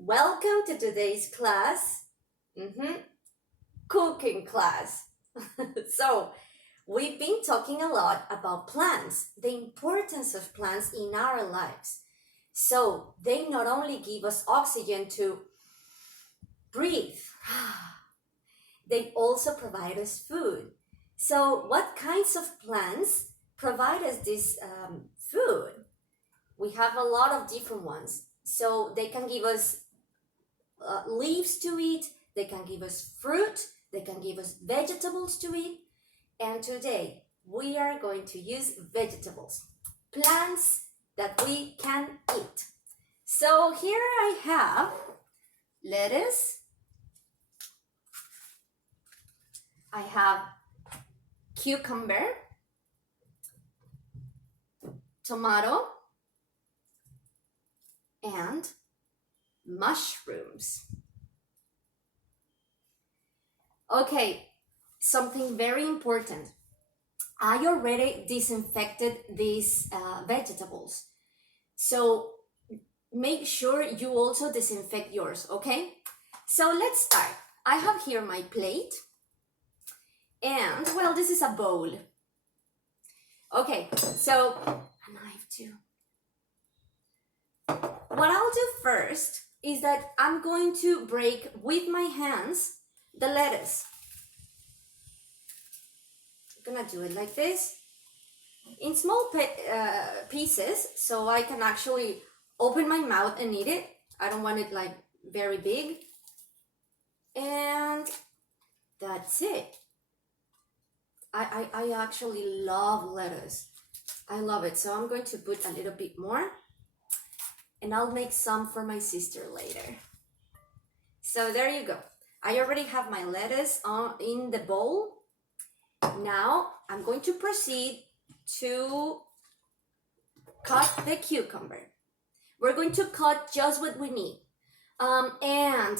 Welcome to today's class, cooking class. So, we've been talking a lot about plants, the importance of plants in our lives. So, they not only give us oxygen to breathe, they also provide us food. So, what kinds of plants provide us this food? We have a lot of different ones. So, they can give us leaves to eat, they can give us fruit, they can give us vegetables to eat. And today we are going to use vegetables, plants that we can eat. So here I have lettuce, I have cucumber, tomato, and mushrooms. Okay, something very important. I already disinfected these vegetables. So make sure you also disinfect yours, okay? So let's start. I have here my plate. And, well, this is a bowl. Okay, so a knife too. What I'll do first is that I'm going to break with my hands the lettuce. I'm gonna do it like this in small pieces so I can actually open my mouth and eat it. I don't want it like very big. And that's it. I actually love lettuce. I love it. So I'm going to put a little bit more. And I'll make some for my sister later. So there you go. I already have my lettuce in the bowl. Now I'm going to proceed to cut the cucumber. We're going to cut just what we need. And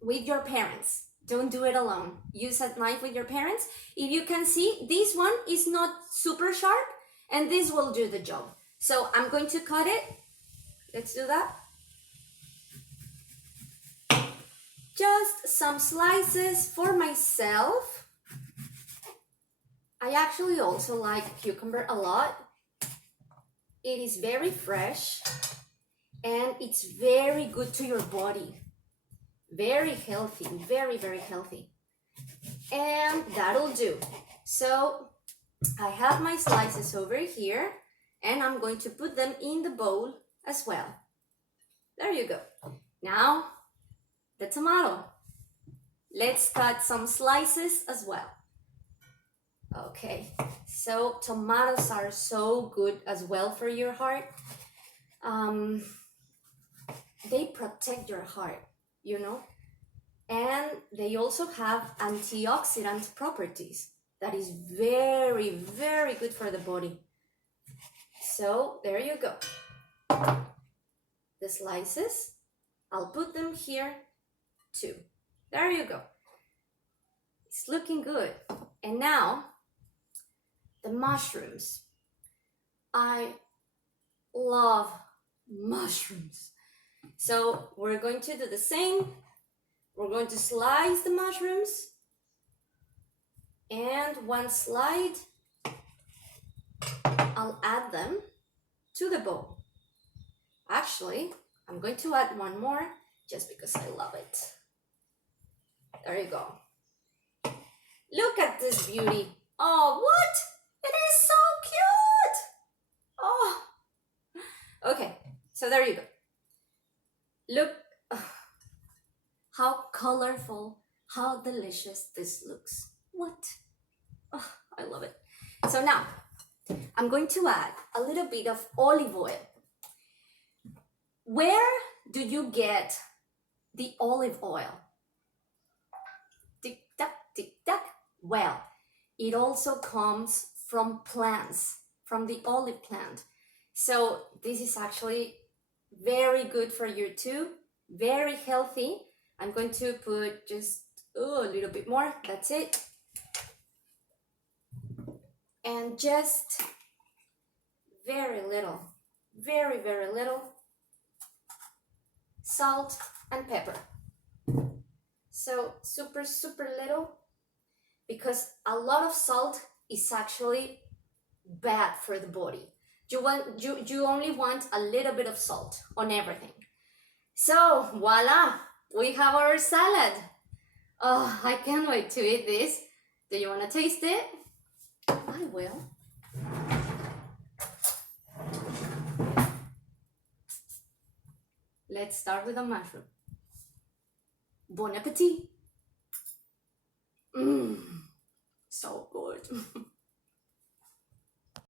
with your parents. Don't do it alone. Use a knife with your parents. If you can see, this one is not super sharp and this will do the job. So I'm going to cut it. Let's do that. Just some slices for myself. I actually also like cucumber a lot. It is very fresh and it's very good to your body. Very healthy, very, very healthy. And that'll do. So I have my slices over here and I'm going to put them in the bowl as well. There you go. Now, the tomato. Let's cut some slices as well. Okay, so tomatoes are so good as well for your heart. They protect your heart, you know, and they also have antioxidant properties that is very, very good for the body. So there you go. The slices, I'll put them here too. There you go. It's looking good. And now the mushrooms. I love mushrooms. So we're going to do the same. We're going to slice the mushrooms. And one slide, I'll add them to the bowl. Actually, I'm going to add one more just because I love it. There you go. Look at this beauty. Oh, what? It is so cute. Oh. Okay, so there you go. Look how colorful, how delicious this looks. What? Oh, I love it. So now, I'm going to add a little bit of olive oil. Where do you get the olive oil? Tick tock, tick tock. Well, it also comes from plants, from the olive plant. So this is actually very good for you too, very healthy. I'm going to put just a little bit more, that's it. And just very little, very, very little. salt, and pepper. So super, super little, because a lot of salt is actually bad for the body. You only want a little bit of salt on everything. So voila, we have our salad. Oh, I can't wait to eat this. Do you want to taste it? I will. Let's start with the mushroom. Bon appetit. Mmm, so good.